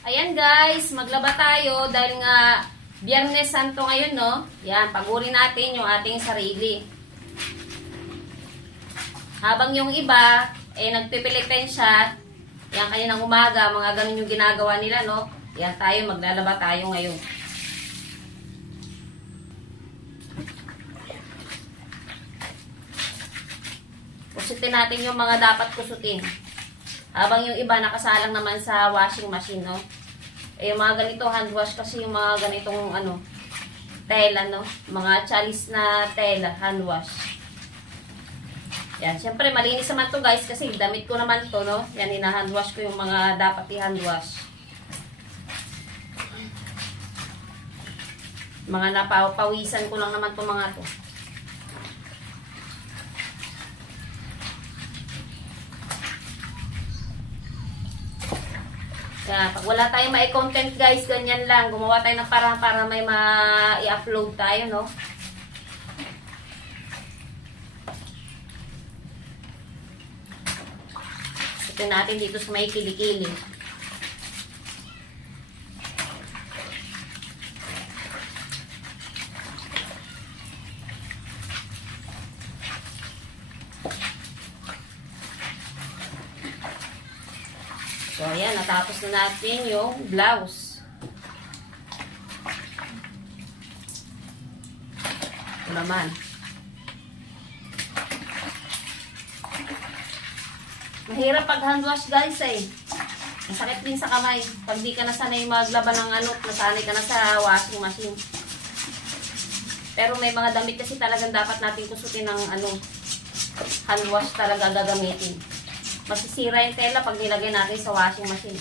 Ayan guys, maglaba tayo dahil nga Biyernes Santo ngayon, no? Yan, paguri natin yung ating sarili. Habang yung iba, nagpipilipen yan kaninang umaga, mga ganun yung ginagawa nila, no? Yan tayo, maglalaba tayo ngayon. Kusutin natin yung mga dapat kusutin. Habang yung iba nakasalang naman sa washing machine, no? Yung mga ganito hand wash kasi yung mga ganitong tela, no? Mga chalice na tela, hand wash. Yan, syempre malinis naman to guys kasi damit ko naman to, no? Yan, ina-hand wash ko yung mga dapat i-hand wash. Mga napawisan ko lang naman to mga to. Kaya, pag wala tayong ma-content guys, ganyan lang. Gumawa tayo ng parang para may ma-i-upload tayo, no? Ito natin dito sa may kilikili. So, ayan, natapos na natin yung blouse. Ito naman. Mahirap pag hand wash guys eh. Masakit din sa kamay. Pag di ka na sanay maglaba ng nasanay ka na sa washing machine. Pero may mga damit kasi talagang dapat natin kusutin ng hand wash talaga gagamitin. Masisira yung tela pag nilagay natin sa washing machine.